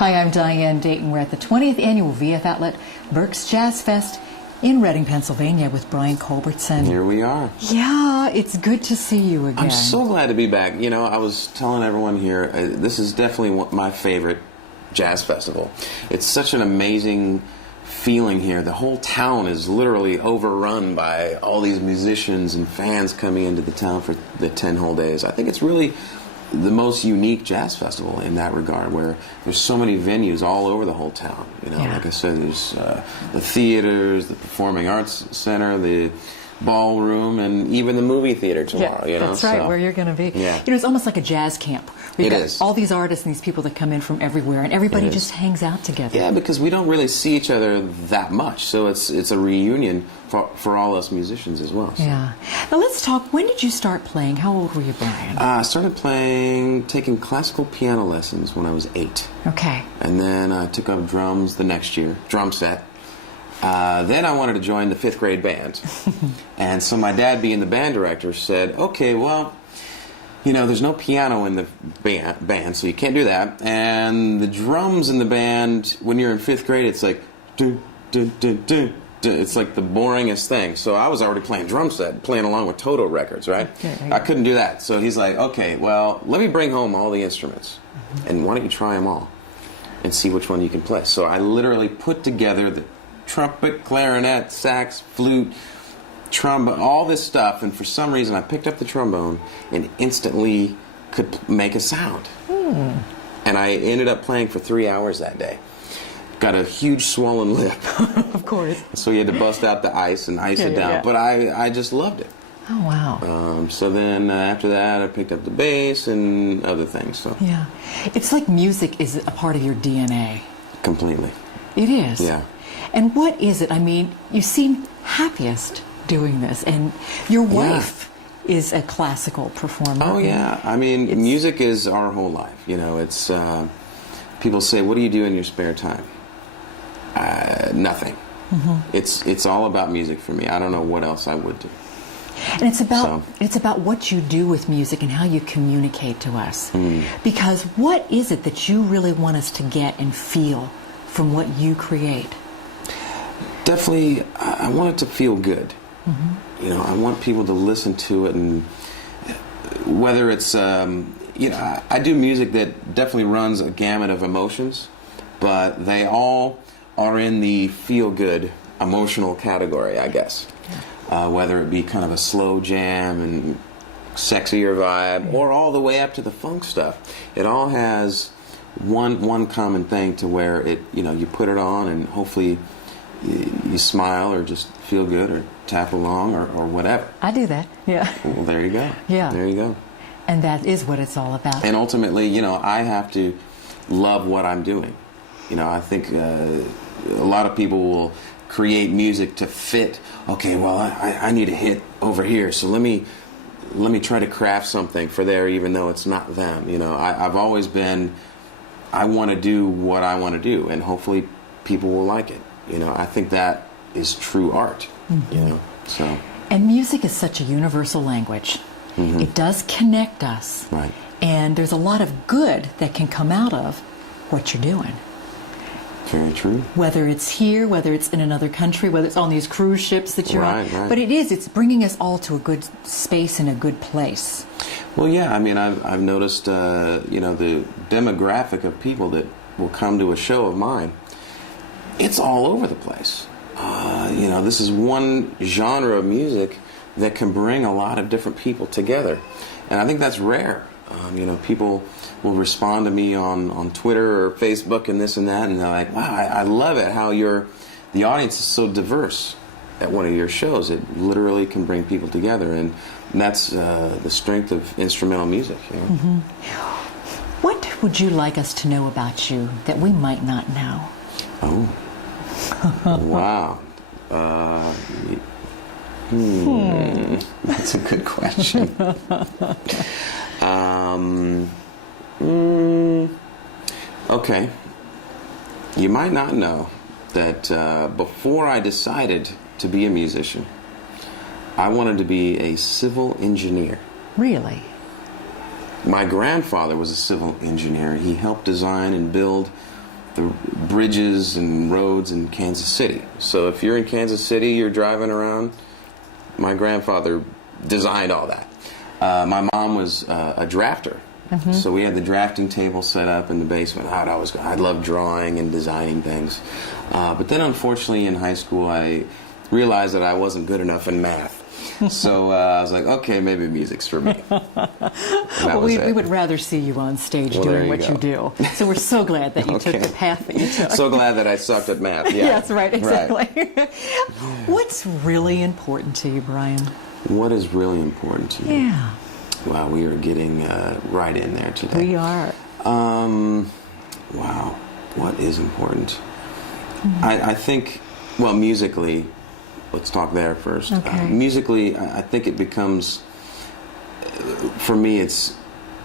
Hi, I'm Diane Dayton. We're at the 20th Annual VF Outlet Berks Jazz Fest in Reading, Pennsylvania with Brian Culbertson. Here we are. Yeah, it's good to see you again. I'm so glad to be back. You know, I was telling everyone here, this is definitely my favorite jazz festival. It's such an amazing feeling here. The whole town is literally overrun by all these musicians and fans coming into the town for the 10 whole days. I think it's really the most unique jazz festival in that regard, where there's so many venues all over the whole town. You know, like I said, there's the theaters, the Performing Arts Center, the ballroom, and even the movie theater tomorrow. Yeah, you know? That's right, where you're going to be. Yeah. You know, it's almost like a jazz camp. We've got all these artists and these people that come in from everywhere, and everybody just hangs out together. Yeah, because we don't really see each other that much, so it's a reunion for all us musicians as well. So. Yeah. Now let's talk. When did you start playing? How old were you, Brian? I started taking classical piano lessons when I was 8. Okay. And then I took up drums the next year, drum set. Then I wanted to join the 5th grade band. And so my dad, being the band director, said, okay, well, you know, there's no piano in the band, so you can't do that. And the drums in the band, when you're in 5th grade, it's like, dun, dun, dun, dun, dun. It's like the boringest thing. So I was already playing drum set, playing along with Toto records, right? I couldn't do that. So he's like, okay, well, let me bring home all the instruments. And why don't you try them all and see which one you can play? So I literally put together the trumpet, clarinet, sax, flute, trombone, all this stuff, and for some reason I picked up the trombone and instantly could make a sound. And I ended up playing for 3 hours that day. Got a huge swollen lip. Of course. So you had to bust out the ice and ice it down. But I just loved it. Oh, wow. So then after that I picked up the bass and other things. So yeah. It's like music is a part of your DNA. Completely. It is. Yeah. And what is it? I mean, you seem happiest doing this, and your wife is a classical performer. Oh yeah, I mean, music is our whole life. You know, it's people say, "What do you do in your spare time?" Nothing. It's all about music for me. I don't know what else I would do. And it's about what you do with music and how you communicate to us. Because what is it that you really want us to get and feel from what you create? Definitely, I want it to feel good. You know, I want people to listen to it, and whether it's, you know, I do music that definitely runs a gamut of emotions, but they all are in the feel-good emotional category, I guess. Whether it be kind of a slow jam and sexier vibe, or all the way up to the funk stuff. It all has one common thing to where it, you know, you put it on and hopefully you smile or just feel good or tap along or whatever. I do that, yeah. Well, there you go. Yeah. There you go. And that is what it's all about. And ultimately, you know, I have to love what I'm doing. You know, I think a lot of people will create music to fit, okay, well, I need a hit over here, so let me try to craft something for there even though it's not them. You know, I've always been, I want to do what I want to do, and hopefully people will like it. You know, I think that is true art, you know, so. And music is such a universal language. It does connect us. Right. And there's a lot of good that can come out of what you're doing. Very true. Whether it's here, whether it's in another country, whether it's on these cruise ships that you're on. Right. But it's bringing us all to a good space and a good place. Well, yeah, I mean, I've noticed, you know, the demographic of people that will come to a show of mine. It's all over the place. You know, this is one genre of music that can bring a lot of different people together. And I think that's rare. You know, people will respond to me on Twitter or Facebook and this and that, and they're like, wow, I love it how the audience is so diverse at one of your shows. It literally can bring people together, and that's the strength of instrumental music. You know? What would you like us to know about you that we might not know? Oh. Wow. That's a good question. Okay. You might not know that before I decided to be a musician, I wanted to be a civil engineer. Really? My grandfather was a civil engineer. He helped design and build the bridges and roads in Kansas City. So if you're in Kansas City, you're driving around, my grandfather designed all that. My mom was a drafter. So we had the drafting table set up in the basement. I loved drawing and designing things. But then unfortunately in high school I realized that I wasn't good enough in math. So I was like, okay, maybe music's for me. Well, we would rather see you on stage doing what you do. So we're so glad that you took the path that you took. So glad that I sucked at math. Yeah. Yes, right, exactly. Right. What's really important to you, Brian? What is really important to me? Yeah. Wow, we are getting right in there today. We are. Wow, what is important? I think, well, musically, let's talk there first. Okay. Musically, I think it becomes, for me, it's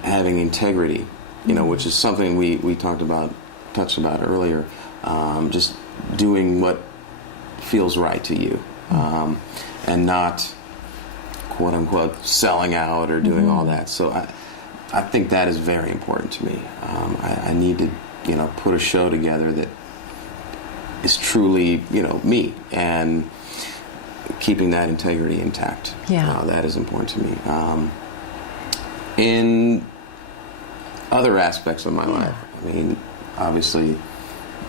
having integrity, which is something we touched about earlier. Just doing what feels right to you, and not, quote unquote, selling out or doing all that. So I think that is very important to me. I need to, put a show together that is truly, me, and keeping that integrity intact. Yeah. That is important to me. In other aspects of my life, I mean, obviously,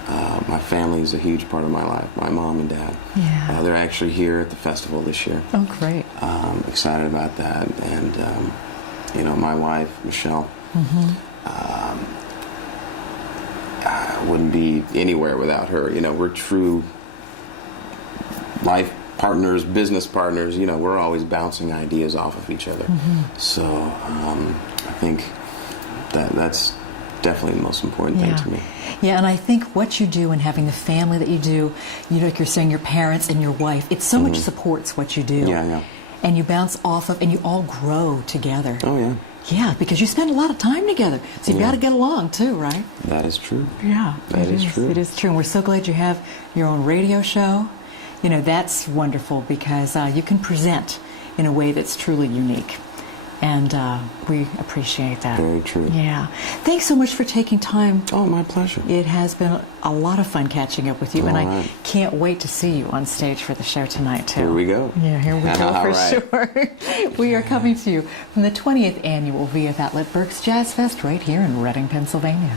my family is a huge part of my life. My mom and dad. Yeah. They're actually here at the festival this year. Oh, great. Excited about that. And, my wife, Michelle, I wouldn't be anywhere without her. We're true life partners, business partners. We're always bouncing ideas off of each other. So I think that's definitely the most important thing to me. Yeah, and I think what you do and having the family that you do, like you're saying, your parents and your wife, it so much supports what you do. Yeah. And you bounce off of, and you all grow together. Oh, yeah. Yeah, because you spend a lot of time together, so you've got to get along too, right? That is true. Yeah, that is true. It is true, and we're so glad you have your own radio show. That's wonderful because you can present in a way that's truly unique. And we appreciate that. Very true. Yeah. Thanks so much for taking time. Oh, my pleasure. It has been a lot of fun catching up with you, and right. I can't wait to see you on stage for the show tonight, too. Here we go. Yeah, here we go for right. sure. We are coming to you from the 20th Annual VF Outlet Berks Jazz Fest right here in Reading, Pennsylvania.